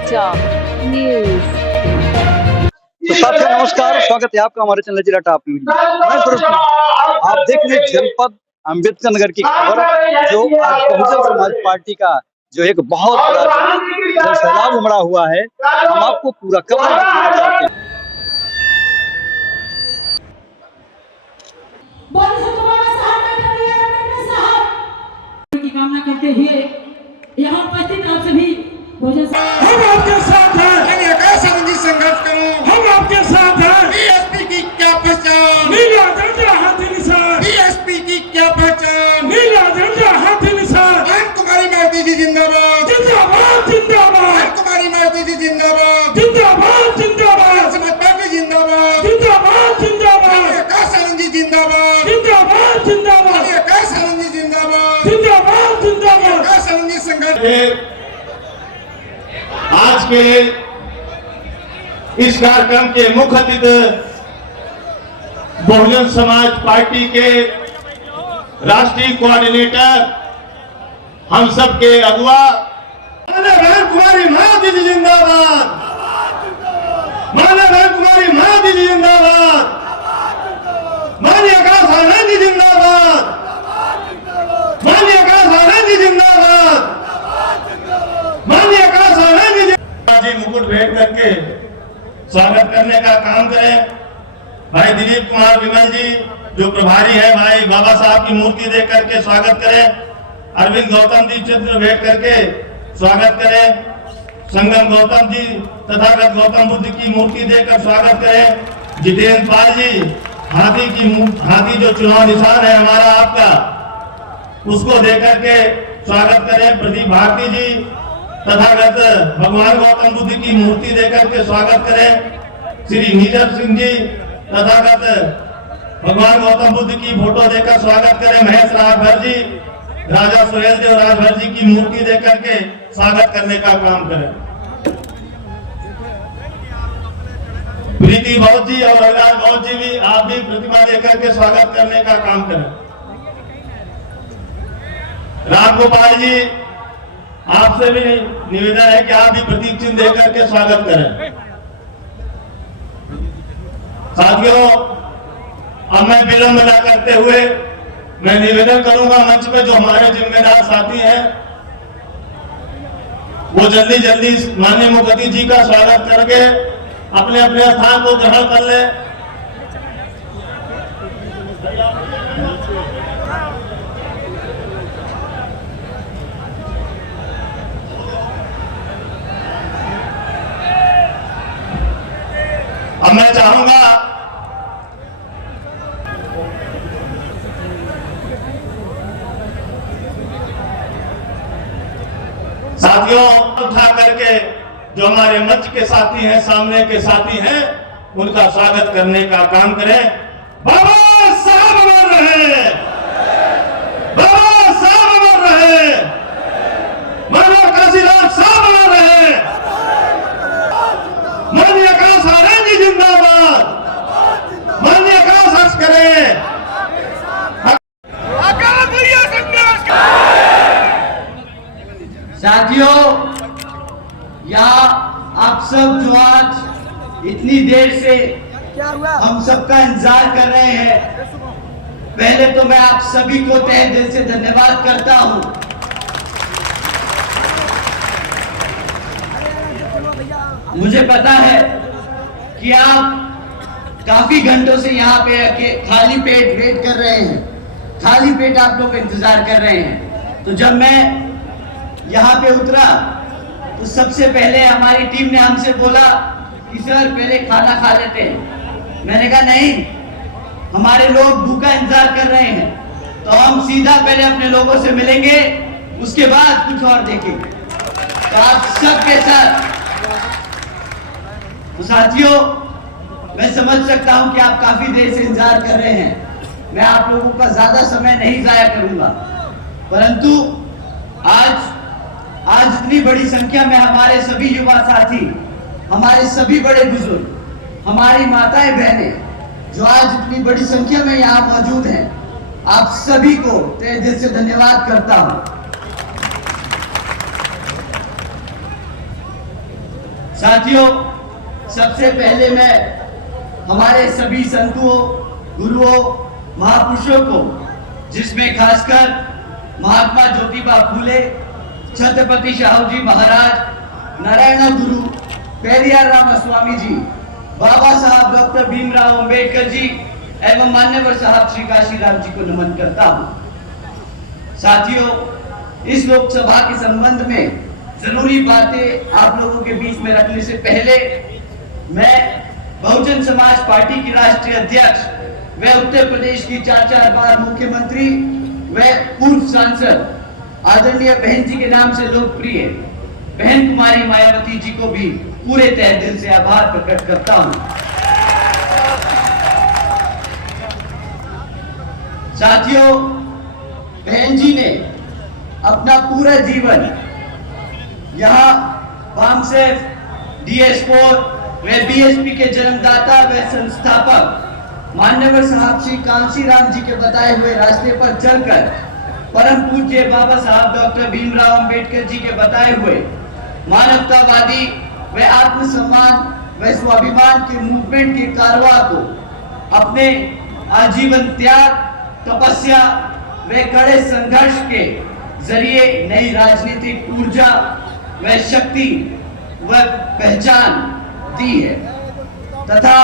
चर्चा न्यूज। तो साथियों नमस्कार, स्वागत है आपका हमारे चैनल जिला टॉप न्यूज में। मैं सुरेश कुमार। आप देख रहे हैं जनपद अम्बेडकर नगर की खबर, जो आज बहुजन समाज पार्टी का जो एक बहुत बड़ा जन सैलाब उमड़ा हुआ है। हम आपको पूरा कवर दिखाना चाहते हैं। की कामना करते हुए यहाँ उपस्थित आप सभी भोजन हम आपके साथ हैं। संघर्ष करो, हम आपके साथ हैं। बीएसपी की क्या पहचान, नीला झंडा हाथी निशान, बीएसपी की क्या पहचान, नीला झंडा हाथी निशान। बहन कुमारी मालती जी जिंदाबाद, जिंदाबाद जिंदाबाद, बहन कुमारी मालती जी जिंदाबाद, जिंदाबाद जिंदाबाद, समाज पार्टी जिंदाबाद, जिंदाबाद जिंदाबाद, आकाश आनंद जी जिंदाबाद, जिंदाबाद जिंदाबाद, आकाश आनंद जी जिंदाबाद, जिंदाबाद जिंदाबाद। आकाश आनंद जी संघर्ष। आज के इस कार्यक्रम के मुख्य अतिथि बहुजन समाज पार्टी के राष्ट्रीय कोऑर्डिनेटर, हम सब के अगुआ माननीय बहन कुमारी मालती जी जिंदाबाद, माननीय बहन कुमारी मालती जी जिंदाबाद, माननीय आकाश आनंद जी जिंदाबाद, माननीय आकाश आनंद जी जिंदाबाद, माननीय आकाश आनंद जी मुकुट भेंट करके स्वागत करने का काम करें। भाई दिलीप कुमार विमल जी जो प्रभारी है, भाई बाबा साहब की मूर्ति देख करके स्वागत करें। अरविंद गौतम जी चित्र भेंट करके स्वागत करें। संगम गौतम जी तथागत गौतम बुद्ध की मूर्ति देकर स्वागत करें। जितेंद्र पाल जी हाथी जो चुनाव निशान है हमारा आपका, उसको देकर के स्वागत करें। प्रदीप भारती जी तथागत भगवान गौतम बुद्ध की मूर्ति देकर के स्वागत करें। श्री नीरज सिंह जी तथागत भगवान गौतम बुद्ध की फोटो देकर स्वागत करें। महेश राजभर जी, राजा सुहेल देव राजभर जी की मूर्ति देकर के स्वागत करने का काम करें। प्रीति बहुत जी और अभिलाष बहुत जी भी, आप भी प्रतिमा देकर के स्वागत करने का काम करें। राम गोपाल जी, आपसे भी निवेदन है कि आप भी प्रतीक चिन्ह देकर के स्वागत करें। साथियों, अब मैं विलंब न करते हुए मैं निवेदन करूंगा मंच पे जो हमारे जिम्मेदार साथी हैं वो जल्दी जल्दी माननीय मुख्य अतिथि जी का स्वागत करके अपने अपने स्थान को ग्रहण कर ले। अब मैं चाहूंगा साथियों उठा करके जो हमारे मंच के साथी हैं, सामने के साथी हैं, उनका स्वागत करने का काम करें। बाबा साहब अमर रहे, बाबा साहब अमर रहे, मानव काशीराम साहब अमर रहे, माननीय आकाश आनंद जी जिंदाबाद, माननीय आकाश हर्ष करें। साथियों, यहाँ आप सब जो आज इतनी देर से हम सबका इंतजार कर रहे हैं, पहले तो मैं आप सभी को तहे दिल से धन्यवाद करता हूँ। मुझे पता है कि आप काफी घंटों से यहाँ पे खाली पेट वेट कर रहे हैं, खाली पेट आप लोग इंतजार कर रहे हैं। तो जब मैं यहाँ पे उतरा तो सबसे पहले हमारी टीम ने हमसे बोला कि सर पहले खाना खा लेते हैं। मैंने कहा नहीं, हमारे लोग भूखा इंतजार कर रहे हैं, तो हम सीधा पहले अपने लोगों से मिलेंगे, उसके बाद कुछ और देखेंगे। तो आप सबके साथ तो साथियों, मैं समझ सकता हूं कि आप काफी देर से इंतजार कर रहे हैं। मैं आप लोगों का ज्यादा समय नहीं जाया करूंगा, परंतु आज इतनी बड़ी संख्या में हमारे सभी युवा साथी, हमारे सभी बड़े बुजुर्ग, हमारी माताएं बहनें जो आज इतनी बड़ी संख्या में यहाँ मौजूद हैं, आप सभी को तहे दिल से धन्यवाद करता हूं। साथियों, सबसे पहले मैं हमारे सभी संतों, गुरुओं, महापुरुषों को, जिसमें खासकर महात्मा ज्योतिबा फूले, छत्रपति शाहूजी महाराज, नारायण गुरु, पेरियार रामास्वामी जी, बाबा साहब डॉक्टर भीमराव अंबेडकर जी एवं मान्यवर साहब श्री काशीराम जी को नमन करता हूं। साथियों, इस लोकसभा के संबंध में जरूरी बातें आप लोगों के बीच में रखने से पहले मैं बहुजन समाज पार्टी की राष्ट्रीय अध्यक्ष व उत्तर प्रदेश की 4 बार मुख्यमंत्री व पूर्व सांसद आदरणीय बहन जी के नाम से लोकप्रिय बहन कुमारी मायावती जी को भी पूरे तहे दिल से आभार प्रकट करता हूं। साथियों, बहन जी ने अपना पूरा जीवन यहाँ बामसेफ, DS4 व BSP के जन्मदाता व संस्थापक मान्यवर साहब श्री कांशीराम जी के बताए हुए रास्ते पर चलकर परम पूज्य बाबा साहब डॉक्टर भीमराव अंबेडकर जी के बताए हुए मानवतावादी व आत्मसम्मान व स्वाभिमान के मूवमेंट के कारवा को अपने आजीवन त्याग, तपस्या व कड़े संघर्ष के जरिए नई राजनीतिक ऊर्जा व शक्ति व पहचान दी है तथा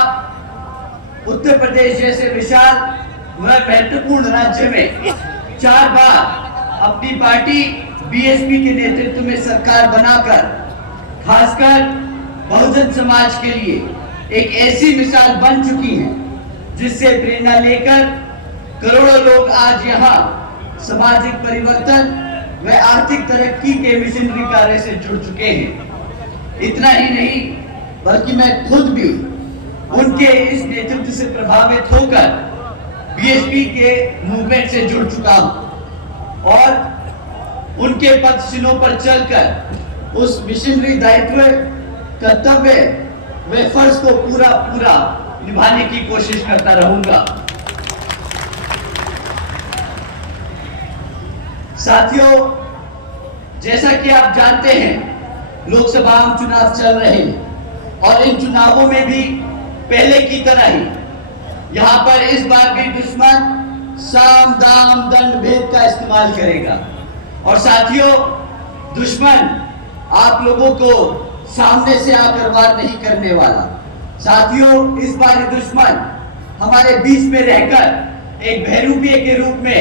उत्तर प्रदेश जैसे विशाल व महत्वपूर्ण राज्य में 4 बार अपनी पार्टी BSP के नेतृत्व में सरकार बनाकर खासकर बहुजन समाज के लिए एक ऐसी मिसाल बन चुकी है जिससे प्रेरणा लेकर करोड़ों लोग आज यहाँ सामाजिक परिवर्तन व आर्थिक तरक्की के मिशनरी कार्य से जुड़ चुके हैं। इतना ही नहीं बल्कि मैं खुद भी उनके इस नेतृत्व से प्रभावित होकर BSP के मूवमेंट से जुड़ चुका हूं और उनके पदचिन्हों पर चलकर उस मिशनरी दायित्व, कर्तव्य व फर्ज को पूरा निभाने की कोशिश करता रहूंगा। साथियों, जैसा कि आप जानते हैं लोकसभा आम चुनाव चल रहे हैं और इन चुनावों में भी पहले की तरह ही यहाँ पर इस बार भी दुश्मन साम दाम दंड भेद का इस्तेमाल करेगा। और साथियों, दुश्मन आप लोगों को सामने से आकर वार नहीं करने वाला। साथियों, इस बार दुश्मन हमारे बीच में रहकर एक बहरूपिये के रूप में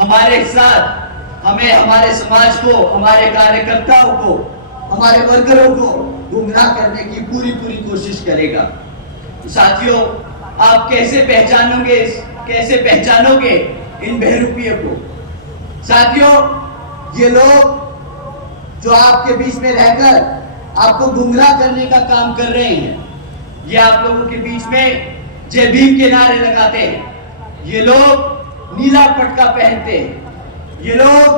हमारे साथ हमें, हमारे समाज को, हमारे कार्यकर्ताओं को, हमारे वर्करों को गुमराह करने की पूरी कोशिश करेगा। तो साथियों, आप कैसे पहचानोगे इन बहरूपियों को? साथियों, ये लोग जो आपके बीच में रहकर आपको गुमराह करने का काम कर रहे हैं, ये आप लोगों के बीच में जय भीम के नारे लगाते हैं, ये लोग नीला पटका पहनते हैं, ये लोग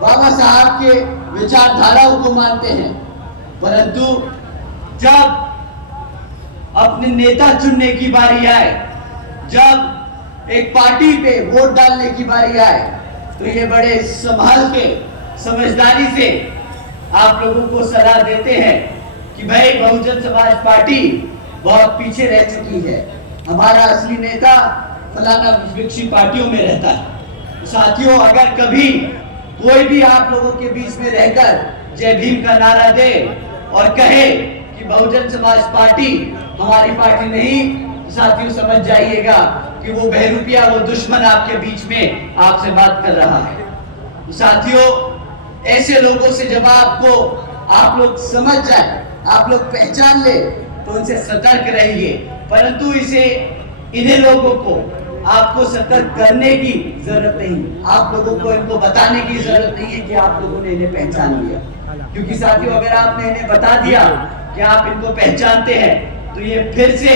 बाबा साहब के विचारधाराओं को मानते हैं, परंतु जब अपने नेता चुनने की बारी आए, जब एक पार्टी पे वोट डालने की बारी आए, तो ये बड़े संभाल के, समझदारी से आप लोगों को सलाह देते हैं कि भाई बहुजन समाज पार्टी बहुत पीछे रह चुकी है, हमारा असली नेता फलाना विपक्षी पार्टियों में रहता है। साथियों, अगर कभी कोई भी आप लोगों के बीच में रहकर जय भीम का नारा दे और कहे कि बहुजन समाज पार्टी हमारी पार्टी नहीं, तो साथियों समझ जाइएगा कि वो बहरूपिया, वो दुश्मन आपके बीच में आपसे बात कर रहा है। तो साथियों, ऐसे लोगों से जब आप लोग समझ जाए, आप लोग पहचान ले, तो उनसे सतर्क रहिए। परंतु इन्हें लोगों को आपको सतर्क करने की जरूरत नहीं, आप लोगों को इनको बताने की जरूरत नहीं है कि आप लोगों ने इन्हें पहचान लिया, क्योंकि साथियों अगर आपने इन्हें बता दिया कि आप इनको पहचानते हैं, तो ये फिर से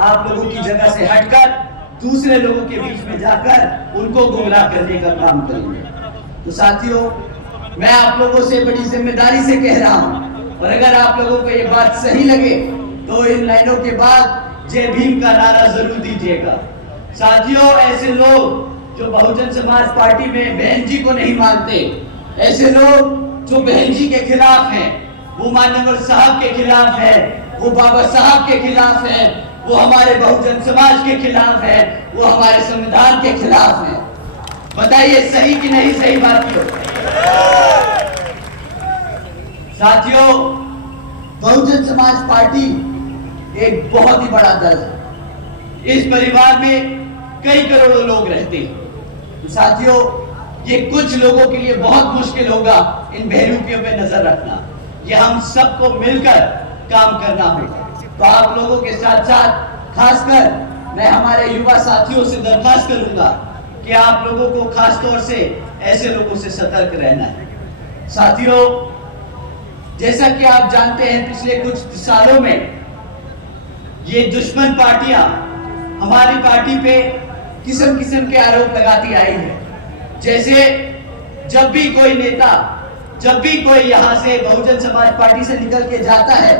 आप लोगों की जगह से हटकर दूसरे लोगों के बीच में जाकर उनको गुमराह करने का काम करेंगे। तो साथियों, मैं आप लोगों से बड़ी जिम्मेदारी से कह रहा हूं, और अगर आप लोगों को ये बात सही लगे तो इन लाइनों के बाद जय भीम का नारा जरूर दीजिएगा। साथियों, ऐसे लोग जो बहुजन समाज पार्टी में बहन जी को नहीं मानते, ऐसे लोग जो बहन जी के खिलाफ हैं, वो मान्यवर साहब के खिलाफ है, वो बाबा साहब के खिलाफ है, वो हमारे बहुजन समाज के खिलाफ है, वो हमारे संविधान के खिलाफ है। बताइए सही कि नहीं सही बातियों? साथियों, बहुजन समाज पार्टी एक बहुत ही बड़ा दल है। इस परिवार में कई करोड़ों लोग रहते हैं। तो साथियों, ये कुछ लोगों के लिए बहुत मुश्किल होगा इन बहरूपियों पे नजर रखना। ये हम सबको मिलकर काम करना होगा। तो आप लोगों के साथ साथ खासकर मैं हमारे युवा साथियों से दरखास्त करूंगा कि आप लोगों को खास तौर से ऐसे लोगों से सतर्क रहना है। साथियों, जैसा कि आप जानते हैं, पिछले कुछ सालों में ये दुश्मन पार्टियां हमारी पार्टी पे किस्म किस्म के आरोप लगाती आई है। जैसे जब भी कोई नेता, जब भी कोई यहाँ से बहुजन समाज पार्टी से निकल के जाता है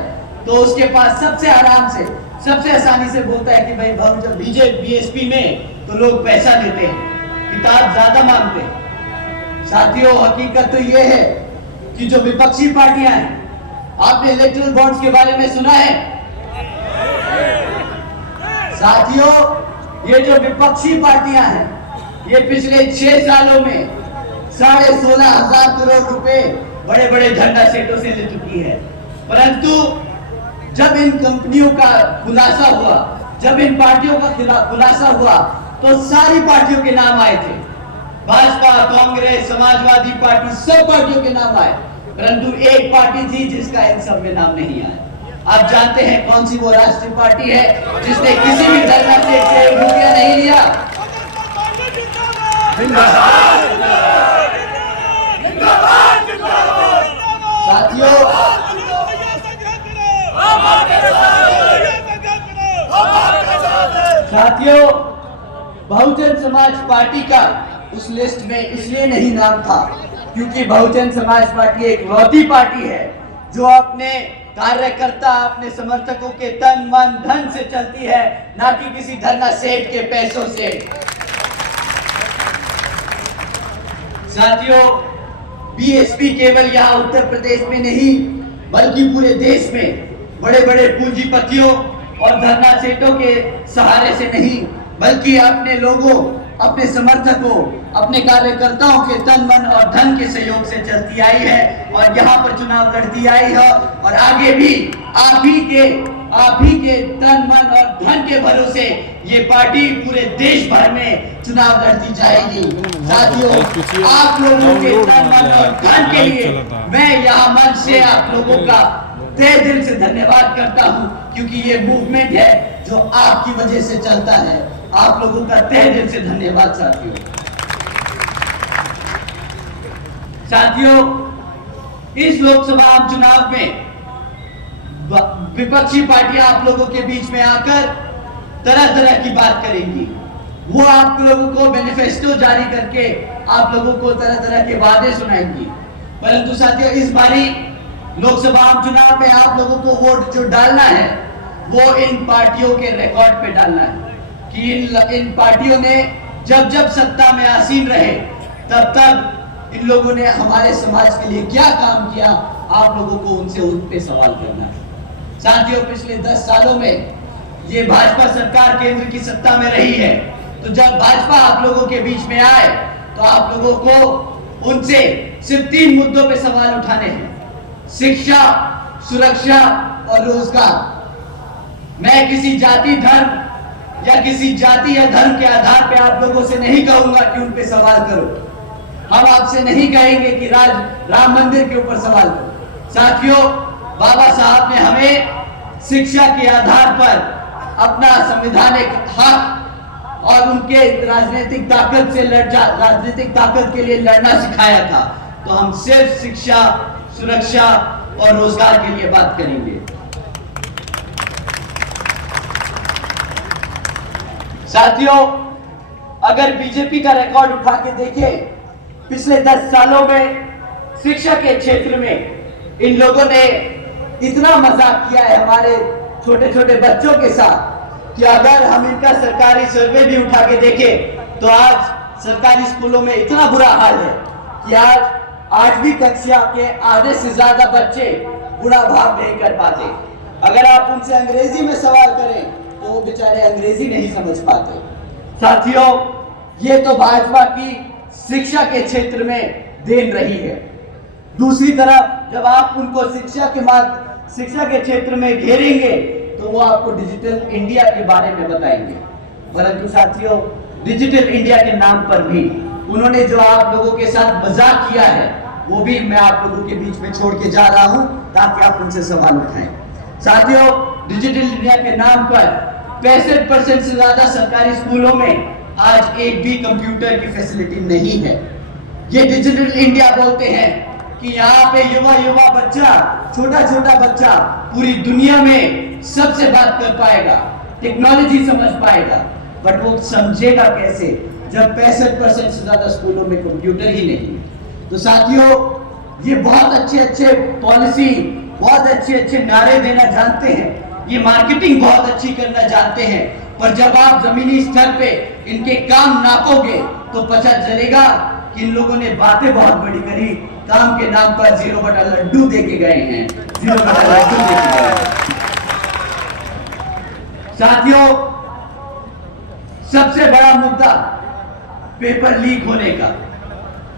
तो उसके पास सबसे आराम से, सबसे आसानी से बोलता है कि भाई बहुजन बीएसपी में तो लोग पैसा देते हैं, किताब ज्यादा मांगते हैं। साथियों, हकीकत तो ये है कि जो विपक्षी पार्टियां हैं, आपने इलेक्टोरल बॉन्ड्स के बारे में सुना है? साथियों, ये जो विपक्षी पार्टियां हैं, ये पिछले 6 सालों में 16,500 करोड़ रुपए बड़े बड़े झंडा सेठों से ले चुकी है। परंतु जब इन कंपनियों का खुलासा हुआ, जब इन पार्टियों का खुलासा हुआ, तो सारी पार्टियों के नाम आए थे। भाजपा, कांग्रेस, समाजवादी पार्टी, सब पार्टियों के नाम आए, परंतु एक पार्टी थी जिसका इन सब में नाम नहीं आया। आप जानते हैं कौन सी वो राष्ट्रीय पार्टी है जिसने किसी भी धरना से 1 रुपया नहीं लिया? साथियों, बहुजन समाज पार्टी का उस लिस्ट में इसलिए नहीं नाम था क्योंकि बहुजन समाज पार्टी एक विरोधी पार्टी है जो अपने कार्यकर्ता, अपने समर्थकों के तन मन धन से चलती है, ना कि किसी धरना सेठ के पैसों से। साथियों, बीएसपी केवल यहाँ उत्तर प्रदेश में नहीं बल्कि पूरे देश में बड़े बड़े पूंजीपतियों और धरना सेठों के सहारे से नहीं बल्कि अपने लोगों, अपने समर्थकों, अपने कार्यकर्ताओं के तन मन और धन के सहयोग से चलती आई है और यहाँ पर चुनाव लड़ती आई है और आगे भी आप ही के तन मन और धन के भरोसे ये पार्टी पूरे देश भर में चुनाव लड़ती जाएगी। साथियों, आप लोगों के तन मन और धन के लिए मैं यहाँ मंच से आप लोगों का तहे दिल से धन्यवाद करता हूँ, क्योंकि ये मूवमेंट है जो आपकी वजह से चलता है। आप लोगों का तहे दिल से धन्यवाद साथियों। साथियों, इस लोकसभा चुनाव में विपक्षी पार्टियां आप लोगों के बीच में आकर तरह तरह की बात करेंगी। वो आप लोगों को मैनिफेस्टो जारी करके आप लोगों को तरह तरह के वादे सुनाएंगी। परंतु साथियों, इस बारी लोकसभा चुनाव में आप लोगों को वोट जो डालना है वो इन पार्टियों के रिकॉर्ड पे डालना है कि इन पार्टियों ने जब सत्ता में आसीन रहे तब इन लोगों ने हमारे समाज के लिए क्या काम किया, आप लोगों को उन पे सवाल करना है। साथियों, पिछले 10 सालों में ये भाजपा सरकार केंद्र की सत्ता में रही है, तो जब भाजपा आप लोगों के बीच में आए तो आप लोगों को उनसे सिर्फ 3 मुद्दों पे सवाल उठाने हैं: शिक्षा, सुरक्षा और रोजगार। मैं किसी जाति, धर्म या किसी जाति या धर्म के आधार पे आप लोगों से नहीं कहूंगा कि उन पे सवाल करो। हम आपसे नहीं कहेंगे कि राम मंदिर के ऊपर सवाल करो। साथियों, बाबा साहब ने हमें शिक्षा के आधार पर अपना संवैधानिक हक और उनके राजनीतिक ताकत के लिए लड़ना सिखाया था। तो हम सिर्फ शिक्षा, सुरक्षा और रोजगार के लिए बात करेंगे। साथियों, अगर बीजेपी का रिकॉर्ड उठा के देखें, पिछले 10 सालों में शिक्षा के क्षेत्र में इन लोगों ने इतना मजाक किया है हमारे छोटे छोटे बच्चों के साथ कि अगर हम इनका सरकारी सर्वे भी उठा के देखें तो आज सरकारी स्कूलों में इतना बुरा हाल है कि आज 8वीं कक्षा के आधे से ज्यादा बच्चे बुरा भाव नहीं कर पाते। अगर आप उनसे अंग्रेजी में सवाल करें तो वो बेचारे अंग्रेजी नहीं समझ पाते। साथियों, ये तो भाजपा की शिक्षा के क्षेत्र में देन रही है। दूसरी तरफ जब आप उनको शिक्षा के क्षेत्र में घेरेंगे तो वो आपको डिजिटल इंडिया के बारे में बताएंगे। परंतु साथियों, डिजिटल इंडिया के नाम पर भी उन्होंने जो आप लोगों के साथ मजाक किया है वो भी मैं आप लोगों के बीच में छोड़ के जा रहा हूं ताकि आप उनसे सवाल उठाएं। साथियों, डिजिटल इंडिया के नाम पर 65% से ज्यादा सरकारी स्कूलों में आज एक भी कंप्यूटर की फैसिलिटी नहीं है। ये डिजिटल इंडिया बोलते हैं कि यहाँ पे युवा बच्चा, छोटा बच्चा पूरी दुनिया में सबसे बात कर पाएगा, टेक्नोलॉजी समझ पाएगा, बट वो समझेगा कैसे जब 65% से ज्यादा स्कूलों में कंप्यूटर ही नहीं। तो साथियों, ये बहुत अच्छे पॉलिसी, बहुत अच्छे नारे देना जानते हैं, ये मार्केटिंग बहुत अच्छी करना जानते हैं, पर जब आप जमीनी स्तर पे इनके काम नापोगे तो पता चलेगा कि इन लोगों ने बातें बहुत बड़ी करी, काम के नाम पर 0 बटा लड्डू देके गए हैं, 0 बटा लड्डू देके गए हैं। साथियों, सबसे बड़ा मुद्दा पेपर लीक होने का।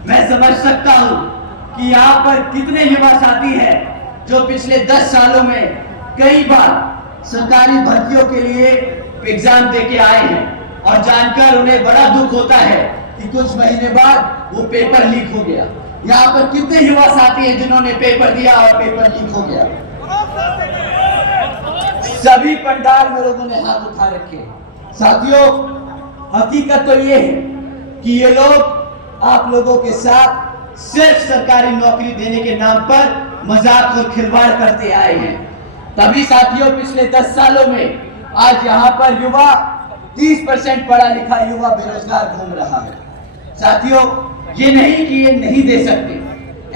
मैं समझ सकता हूं कि यहाँ पर कितने युवा साथी हैं जो पिछले 10 सालों में कई बार सरकारी भर्तियों के लिए एग्जाम देके आए हैं और जानकर उन्हें बड़ा दुख होता है कि कुछ महीने बाद वो पेपर लीक हो गया। यहाँ पर कितने युवा साथी हैं जिन्होंने पेपर दिया और पेपर लीक हो गया? सभी पंडाल में लोगों ने हाथ उठा रखे। साथियों, हकीकत तो ये है कि ये लोग आप लोगों के साथ सिर्फ सरकारी नौकरी देने के नाम पर मजाक और खिलवाड़ करते आए हैं। तभी साथियों, पिछले 10 सालों में आज यहाँ पर युवा 30% पढ़ा लिखा युवा बेरोजगार घूम रहा है। साथियों, ये नहीं कि ये नहीं दे सकते,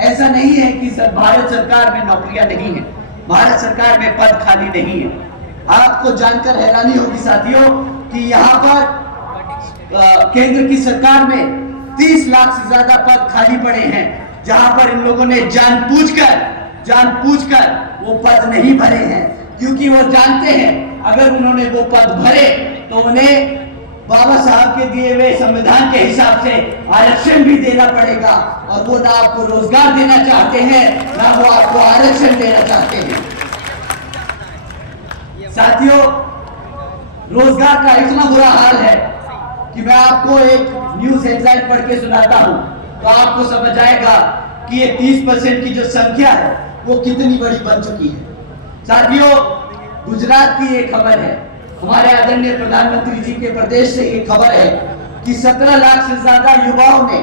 ऐसा नहीं है कि भारत सरकार में नौकरियां नहीं है, भारत सरकार में पद खाली नहीं है। आपको जानकर हैरानी होगी साथियों कि यहाँ पर केंद्र की सरकार में 30 लाख से ज्यादा पद खाली पड़े हैं, जहां पर इन लोगों ने जानबूझकर वो पद नहीं भरे हैं, क्योंकि वो जानते हैं अगर उन्होंने वो पद भरे तो उन्हें बाबा साहब के दिए हुए संविधान के हिसाब से आरक्षण भी देना पड़ेगा, और वो ना आपको रोजगार देना चाहते हैं ना वो आपको आरक्षण देना चाहते हैं। साथियों, रोजगार का इतना बुरा हाल है कि मैं आपको एक न्यूज हेडलाइन पढ़ के सुनाता हूं तो आपको समझ आएगा कि ये 30% की जो संख्या है वो कितनी बड़ी बन चुकी है। साथियों, गुजरात की एक खबर है, हमारे आदरणीय प्रधानमंत्री जी के प्रदेश से ये खबर है कि 17 लाख से ज्यादा युवाओं ने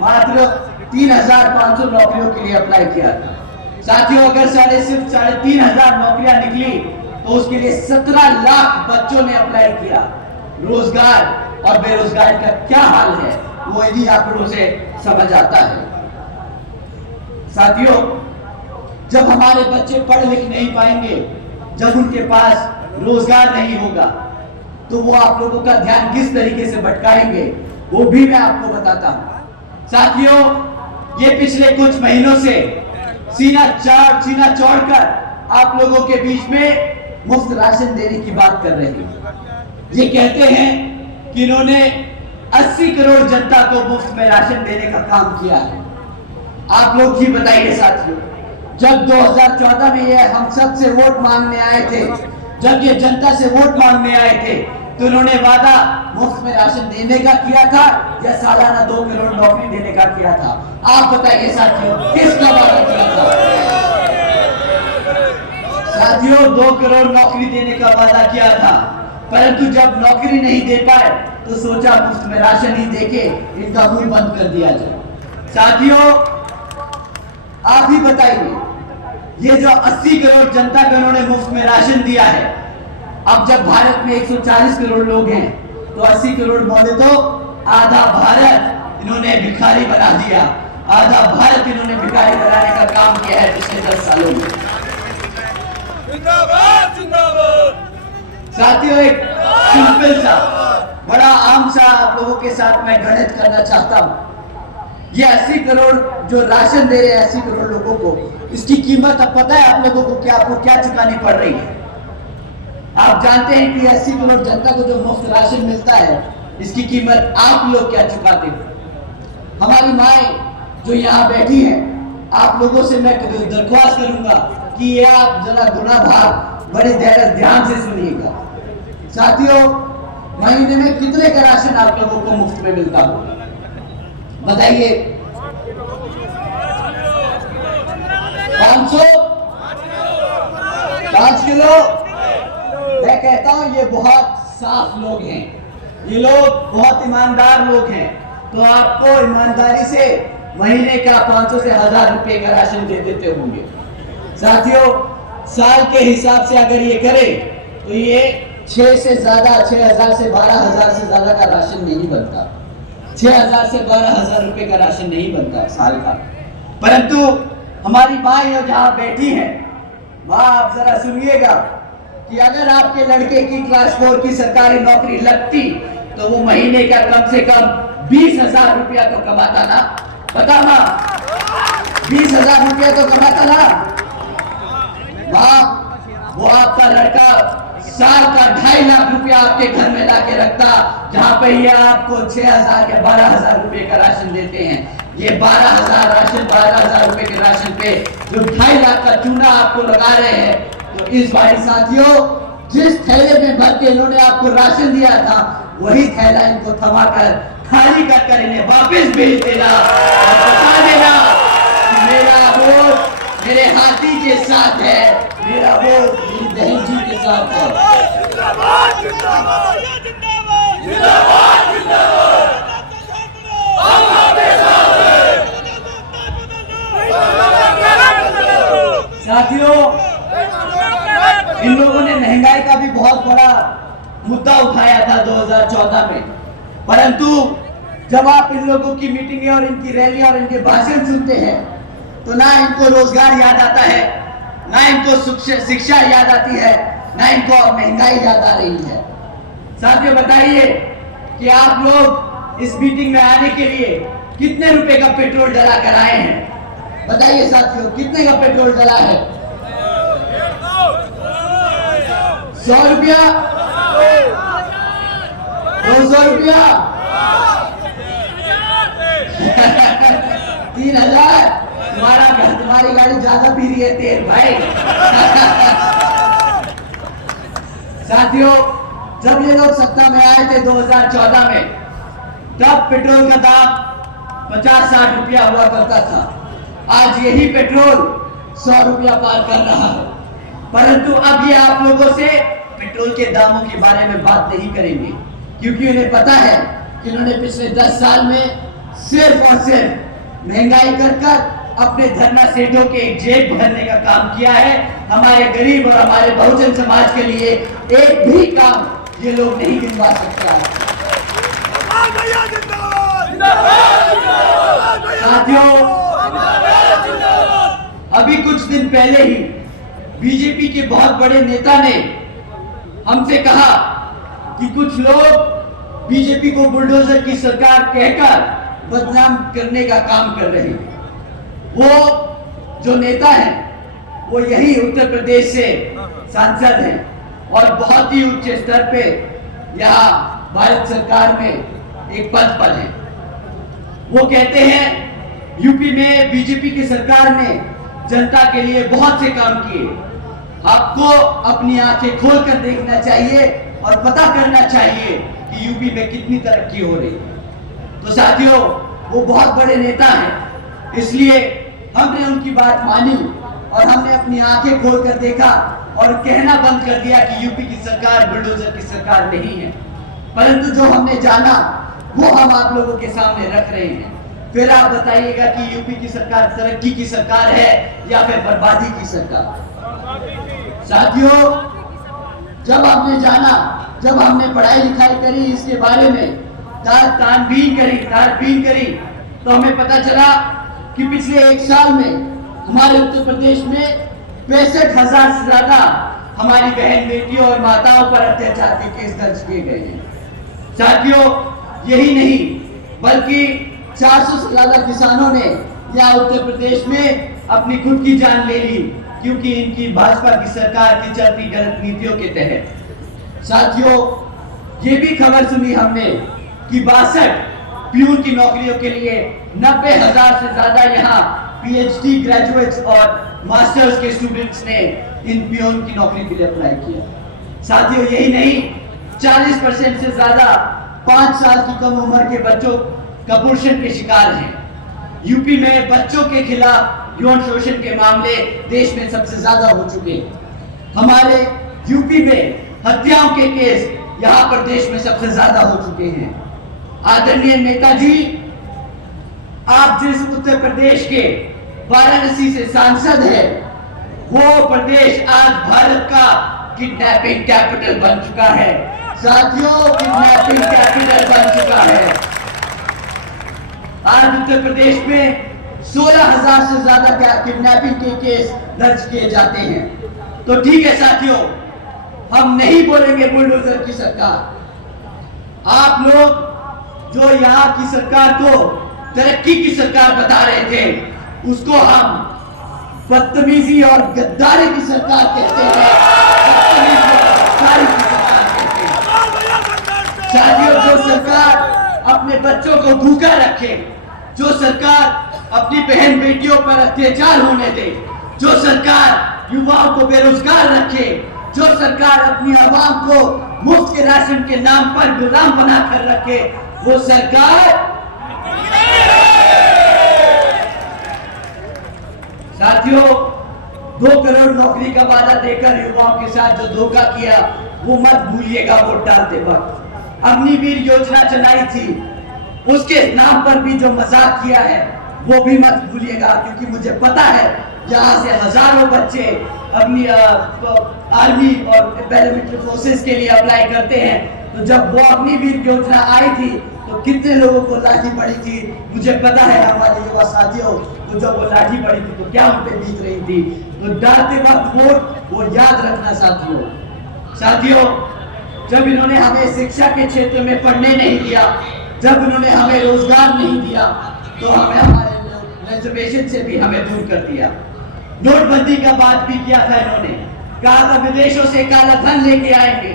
मात्र 3,500 नौकरियों के लिए अप्लाई किया था। साथियों, अगर सिर्फ 3,500 नौकरियां निकली तो उसके लिए 17 लाख बच्चों ने अप्लाई किया। रोजगार और बेरोजगारी का क्या हाल है वो इन्हीं आंकड़ों से समझ आता है। साथियों, जब हमारे बच्चे पढ़ लिख नहीं पाएंगे, जब उनके पास रोजगार नहीं होगा, तो वो आप लोगों का ध्यान किस तरीके से भटकाएंगे वो भी मैं आपको बताता हूं। साथियों, ये पिछले कुछ महीनों से सीना चौड़कर आप लोगों के बीच में मुफ्त राशन देने की बात कर रहे हैं। ये कहते हैं कि इन्होंने 80 करोड़ जनता को मुफ्त में राशन देने का काम किया है। आप लोग ही बताइए साथियों, जब 2014 में ये हम सब से वोट मांगने आए थे, जब ये जनता से वोट मांगने आए थे, तो उन्होंने वादा मुफ्त में राशन देने का किया था या सालाना 2 करोड़ नौकरी देने का किया था? आप बताइए साथियों, किसका वादा किया था? साथियों, 2 करोड़ नौकरी देने का वादा किया था, परंतु जब नौकरी नहीं दे पाए तो सोचा मुफ्त में राशन ही देके इनका मुंह बंद कर दिया जाए। साथियों, आप ही बताइए, ये जो 80 करोड़ जनता को इन्होंने मुफ्त में राशन दिया है, अब जब भारत में 140 करोड़ लोग हैं तो 80 करोड़ बोले तो आधा भारत इन्होंने भिखारी बना दिया। आधा भारत इन्होंने भिखारी बनाने का काम किया है पिछले 10 सालों में। जिंदाबाद जिंदाबाद। साथियों, एक सिंपल सा, बड़ा आम सा आप लोगों के साथ मैं गणित करना चाहता हूं। ये 80 करोड़ जो राशन दे रहे हैं 80 करोड़ लोगों को, इसकी कीमत अब पता है आप लोगों को कि आपको क्या चुकानी पड़ रही है? आप जानते हैं कि 80 करोड़ जनता को जो मुफ्त राशन मिलता है, इसकी कीमत आप लोग क्या चुकाते हो? हमारी माएं जो यहाँ बैठी हैं, आप लोगों से मैं दरख्वास्त करूंगा कि ये आप जरा गुना भाग बड़े ध्यान से सुनिएगा। साथियों, महीने में कितने का राशन आप लोगों को मुफ्त में मिलता हो बताइए? 5 किलो। मैं कहता हूं ये बहुत साफ लोग हैं, ये लोग बहुत ईमानदार लोग हैं, तो आपको ईमानदारी से महीने का 500 से 1000 रुपए का राशन दे देते होंगे। साथियों, साल के हिसाब से अगर ये करे तो ये 6 से ज्यादा 6000 से 12000 से ज्यादा का राशन नहीं बनता। 6000 से 12000 रुपए का राशन नहीं बनता साल का। परंतु हमारी माँ यहाँ जहाँ बैठी है, माँ आप जरा सुनिएगा कि अगर आपके लड़के की क्लास 4 की सरकारी नौकरी लगती तो वो महीने का कम से कम 20,000 रुपया तो कमाता ना। बता माँ, 20,000 रुपया तो कमाता ना। माँ, वो आपका लड़का साल का 2.5 लाख रुपया आपके घर में ला के रखता, जहाँ पे ये आपको 6,000 या 12,000 रुपए का राशन देते हैं। ये 12,000 राशन, 12,000 रुपए के राशन पे जो 2.5 लाख का चूना आपको लगा रहे हैं, तो इस बार साथियों, जिस थैले में भर के इन्होंने आपको राशन दिया था, वही थैला इनको थमाकर खाली कर इन्हें वापस भेज देना और बता देना कि मेरा वोट मेरे हाथी के साथ है, मेरा वोट मेरी बहन जी के साथ है। साथियों, इन लोगों ने महंगाई का भी बहुत बड़ा मुद्दा उठाया था 2014 में, परंतु जब आप इन लोगों की मीटिंगें और इनकी रैलियां और इनके भाषण सुनते हैं, तो ना इनको रोजगार याद आता है, ना इनको शिक्षा याद आती है, ना इनको महंगाई याद आ रही है। साथियों, बताइए कि आप लोग इस मीटिंग में आने के लिए कितने रुपए का पेट्रोल डला कर आए हैं? बताइए साथियों, कितने का पेट्रोल डला है? 100 रुपया, 200 रुपया, 3,000। तुम्हारी गाड़ी ज्यादा पी रही है तेल भाई। साथियों, जब ये लोग सत्ता में आए थे 2014 में, तब पेट्रोल का दाम 50-60 रुपया हुआ करता था। आज यही पेट्रोल 100 रुपया पार कर रहा है। परंतु अब ये आप लोगों से पेट्रोल के दामों के बारे में बात नहीं करेंगे, क्योंकि उन्हें पता है कि उन्होंने पिछले 10 साल में सिर्फ और सिर्फ महंगाई कर अपने धरना सेठों के एक जेब भरने का काम किया है। हमारे गरीब और हमारे बहुजन समाज के लिए एक भी काम ये लोग नहीं गिनवा सकता। साथियों, अभी कुछ दिन पहले ही बीजेपी के बहुत बड़े नेता ने हमसे कहा कि कुछ लोग बीजेपी को बुलडोजर की सरकार कहकर बदनाम करने का काम कर रहे हैं। वो जो नेता हैं, वो यही उत्तर प्रदेश से सांसद हैं और बहुत ही उच्च स्तर पे यहाँ भारत सरकार में एक पद पर है। वो कहते हैं यूपी में बीजेपी की सरकार ने जनता के लिए बहुत से काम किए। आपको अपनी आंखें खोलकर देखना चाहिए और पता करना चाहिए कि यूपी में कितनी तरक्की हो रही है। तो साथियों, वो बहुत बड़े नेता हैं, इसलिए हमने उनकी बात मानी और हमने अपनी आंखें खोलकर देखा और कहना बंद कर दिया कि यूपी की सरकार बुलडोजर की सरकार नहीं है। परंतु जो हमने जाना वो हम आप लोगों के सामने रख रहे हैं। फिर आप बताइएगा कि यूपी की सरकार तरक्की की सरकार है या फिर बर्बादी की सरकार। साथियों, जब हमने जाना, जब हमने पढ़ाई लिखाई करी इसके बारे में, तानबीन करी, तो हमें पता चला कि पिछले 1 साल में हमारे उत्तर प्रदेश में 65,000 से ज्यादा हमारी बहन बेटियों और माताओं पर अत्याचार के केस दर्ज किए गए हैं। साथियों, यही नहीं बल्कि 400 से ज्यादा किसानों ने यहाँ उत्तर प्रदेश में अपनी खुद की जान ले ली, क्योंकि इनकी भाजपा की सरकार की चलती गलत नीतियों के तहत। साथियों, ये भी खबर सुनी हमने कि 62 प्यून की नौकरियों के लिए 90,000 से ज्यादा यहाँ पीएचडी ग्रेजुएट्स और मास्टर्स के स्टूडेंट्स ने इन प्यून की नौकरी के लिए अप्लाई किया। साथियों, यही नहीं, 40% से ज्यादा 5 साल की कम उम्र के बच्चों कुपोषण के शिकार हैं। यूपी में बच्चों के खिलाफ यौन शोषण के मामले देश में सबसे ज्यादा हो चुके हैं। हमारे यूपी में हत्याओं के केस यहाँ पर देश में सबसे ज्यादा हो चुके हैं। आदरणीय नेताजी, आप जिस उत्तर प्रदेश के वाराणसी से सांसद हैं, वो प्रदेश आज भारत का किडनैपिंग कैपिटल बन चुका है। साथियों, किडनैपिंग कैपिटल बन चुका है। आज उत्तर प्रदेश में 16,000 से ज्यादा किडनैपिंग के केस दर्ज किए जाते हैं। तो ठीक है साथियों, हम नहीं बोलेंगे बुलडोजर की सरकार। आप लोग जो यहाँ की सरकार को तरक्की की सरकार बता रहे थे, उसको हम बदतमीजी और गद्दारी की सरकार कहते हैं। बदतमीजी और गद्दारी की सरकार कहते हैं। साथियों, जो सरकार अपने बच्चों को भूखा रखे, जो सरकार अपनी बहन बेटियों पर अत्याचार होने दे, जो सरकार युवाओं को बेरोजगार रखे, जो सरकार अपनी आवाम को मुफ्त के राशन के नाम पर गुलाम बनाकर रखे, वो सरकार। साथियों, 2 करोड़ नौकरी का वादा देकर युवाओं के साथ जो धोखा किया, वो मत भूलिएगा वोट डालते वक्त। अग्निवीर योजना चलाई थी, उसके नाम पर भी जो मजाक किया है, वो भी मत भूलिएगा, क्योंकि मुझे पता है यहाँ से हजारों बच्चे अपनी आर्मी और पैरामिलिट्री फोर्सेस के लिए अप्लाई करते हैं। तो जब वो अग्निवीर योजना आई थी, तो कितने लोगों को लाठी पड़ी थी, मुझे पता है हमारे युवा साथियों। तो जब वो लाठी पड़ी थी, तो क्या उन पे बीत रही थी। तो डालते वक्त वोट वो याद रखना साथियों। जब इन्होंने हमें शिक्षा के क्षेत्र में पढ़ने नहीं दिया, जब इन्होंने हमें रोजगार नहीं दिया, तो हमें हमारे रिजर्वेशन से भी हमें दूर कर दिया। नोटबंदी का बात भी किया था इन्होंने, कहा था विदेशों से काला धन लेके आएंगे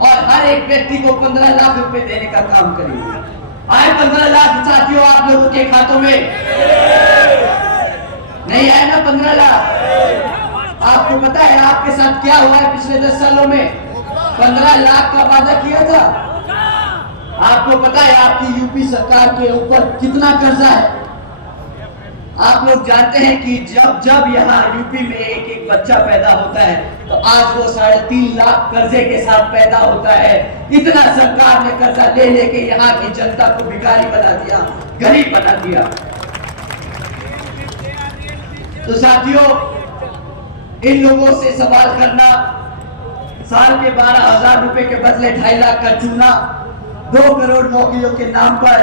और हर एक व्यक्ति को 15 लाख रुपए देने का काम करेंगे। आए 15 लाख साथियों आप लोगों के खातों में? नहीं आए ना 15 लाख? आपको पता है आपके साथ क्या हुआ है पिछले 10 सालों में? 15 लाख का वादा किया था। आपको पता है आपकी यूपी सरकार के ऊपर कितना कर्जा है? आप लोग जानते हैं कि जब यहाँ यूपी में एक बच्चा पैदा होता है, तो आज वो 3.5 लाख कर्जे के साथ पैदा होता है। इतना सरकार ने कर्जा ले लेके यहाँ की जनता को भिखारी बना दिया, गरीब बना दिया। तो साथियों, इन लोगों से सवाल करना, साल के 12,000 रुपए के बदले 2.5 लाख का चूना, 2 करोड़ नौकरियों के नाम पर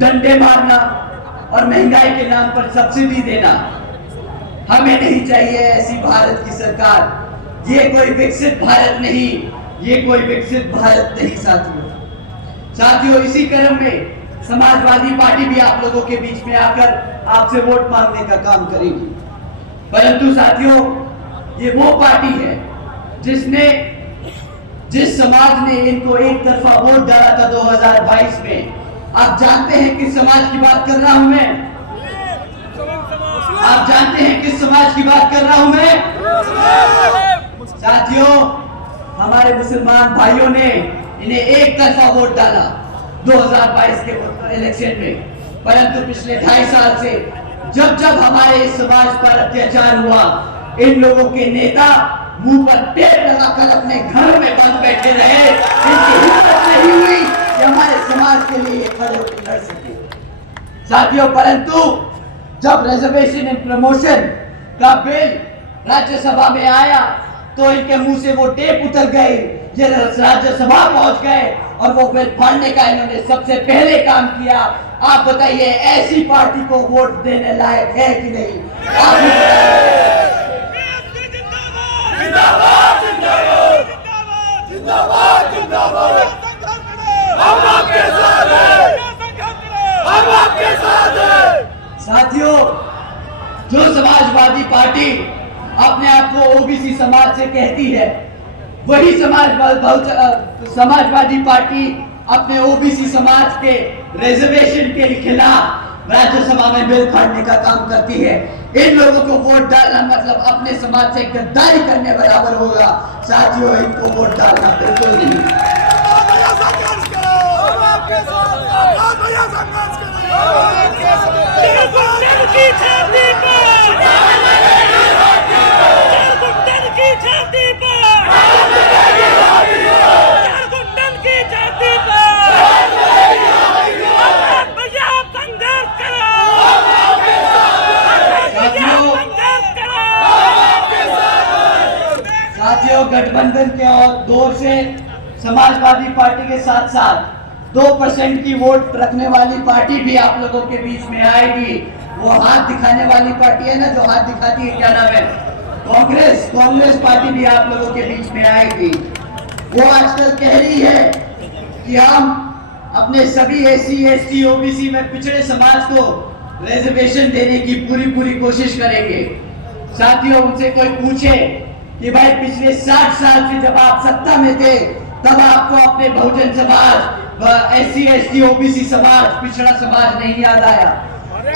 डंडे मारना और महंगाई के नाम पर सब्सिडी देना, हमें नहीं चाहिए ऐसी भारत की सरकार। ये कोई विकसित भारत नहीं, ये कोई विकसित भारत नहीं साथियों। इसी क्रम में समाजवादी पार्टी भी आप लोगों के बीच में आकर आपसे वोट मांगने का काम करेगी। परंतु साथियों, ये वो पार्टी है जिस समाज ने इनको एक तरफा वोट डाला था 2022 में। आप जानते हैं किस समाज की बात कर रहा हूं मैं? आप जानते हैं किस समाज की बात कर रहा हूं मैं? साथियों, हमारे मुसलमान भाइयों ने इन्हें एक तरफा वोट डाला 2022 के इलेक्शन में। परंतु पिछले 2.5 साल से जब हमारे इस समाज पर अत्याचार हुआ, इन लोगों के नेता मुंह पर टेप लगाकर अपने घर में बंद बैठे रहे। इनकी हिम्मत नहीं हुई कि हमारे समाज के लिए खड़े होकर लड़ सके साथियों। परंतु जब रिजर्वेशन एंड प्रमोशन का बिल राज्यसभा में आया, तो इनके मुंह से वो टेप उतर गई। ये राज्यसभा पहुंच गए और वो बिल फाड़ने का इन्होंने सबसे पहले काम किया। आप बताइए, ऐसी पार्टी को वोट देने लायक है कि नहीं? आप जिंदाबाद जिंदाबाद जिंदाबाद जिंदाबाद हम आपके साथ हैं। जो समाजवादी पार्टी अपने आप को ओबीसी समाज से कहती है, वही समाजवादी पार्टी अपने ओबीसी समाज के रिजर्वेशन के खिलाफ राज्यसभा में बिल फाड़ने का काम करती है। इन लोगों को वोट डालना मतलब अपने समाज से गद्दारी करने बराबर होगा। साथियों, इनको वोट डालना बिल्कुल नहीं। साथियों, गठबंधन के और दौर से समाजवादी पार्टी के साथ साथ 2% की वोट रखने वाली पार्टी भी आप लोगों के बीच में आएगी। वो हाथ दिखाने वाली पार्टी है ना, जो हाथ दिखाती है, क्या नाम है, कांग्रेस पार्टी भी आप लोगों के बीच में आएगी। वो आजकल कह रही है कि हम अपने सभी एससी, एसटी, ओबीसी में पिछड़े समाज को रिजर्वेशन देने की पूरी कोशिश करेंगे। साथियों, उनसे कोई पूछे कि भाई पिछले 60 साल से जब आप सत्ता में थे तब आपको अपने Bahujan Samaj, SC, ST, OBC समाज, पिछड़ा समाज नहीं याद आया।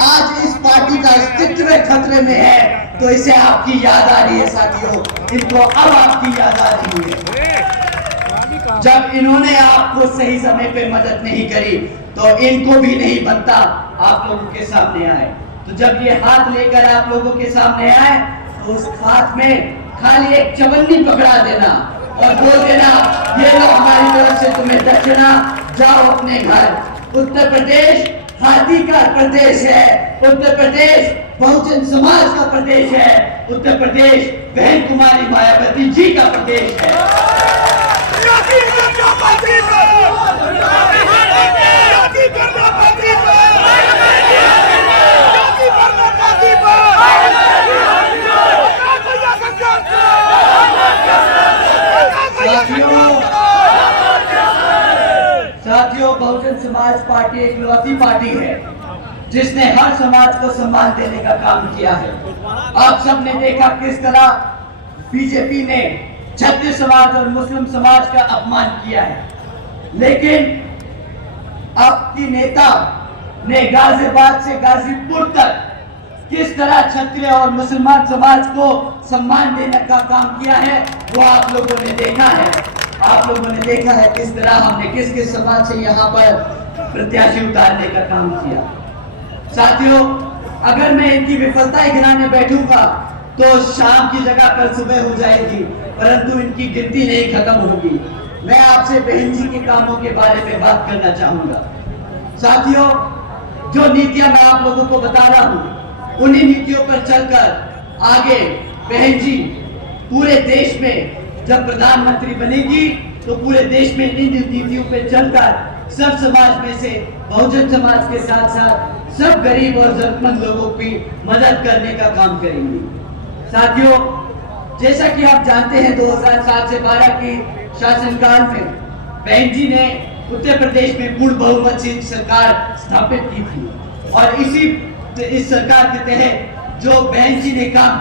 आज इस पार्टी का अस्तित्व खतरे में है तो इसे आपकी याद आ रही है। साथियों, इनको अब आपकी याद आ रही है। जब इन्होंने आपको सही समय पे मदद नहीं करी तो इनको भी नहीं बनता आप लोगों के सामने आए। तो जब ये हाथ लेकर आप लोगों के सामने आए तो उस हाथ में खाली एक चवन्नी पकड़ा देना और बोल देना, ये लो हमारी तरफ से तुम्हें दक्षिणा, जाओ अपने घर। उत्तर प्रदेश हाथी का प्रदेश है, उत्तर प्रदेश बहुजन समाज का प्रदेश है, उत्तर प्रदेश बहन कुमारी मायावती जी का प्रदेश है। साथियों, बहुजन समाज पार्टी एक इकलौती पार्टी है जिसने हर समाज को सम्मान देने का काम किया है। आप सबने देखा किस तरह बीजेपी ने क्षत्रिय समाज और मुस्लिम समाज का अपमान किया है, लेकिन आपकी नेता ने गाजियाबाद से गाजीपुर तक किस तरह क्षत्रिय और मुसलमान समाज को सम्मान देने का काम किया है, वो आप लोगों ने देखा है। आप लोगों ने देखा है किस तरह हमने किस समाज से यहाँ पर प्रत्याशी उतारने का काम किया। साथियों, अगर मैं इनकी विफलताएं गिनाने बैठूंगा तो शाम की जगह कल सुबह हो जाएगी, परंतु इनकी गिनती नहीं खत्म होगी। मैं आपसे बहन जी के कामों के बारे में बात करना चाहूंगा। साथियों, जो नीतियां मैं आप लोगों को बता रहा हूं, उन्हीं नीतियों पर चलकर आगे बहन जी पूरे देश में जब प्रधानमंत्री बनेगी तो पूरे देश में इन नीतियों पे चलकर सब समाज में से बहुजन समाज के साथ साथ सब गरीब और जरूरतमंद लोगों की मदद करने का काम करेंगी। साथियों, जैसा कि आप जानते हैं 2007 से 12 की शासनकाल में बहन जी ने उत्तर प्रदेश में पूर्ण बहुमत से सरकार स्थापित की थी और इस सरकार के तहत जो बहन जी ने काम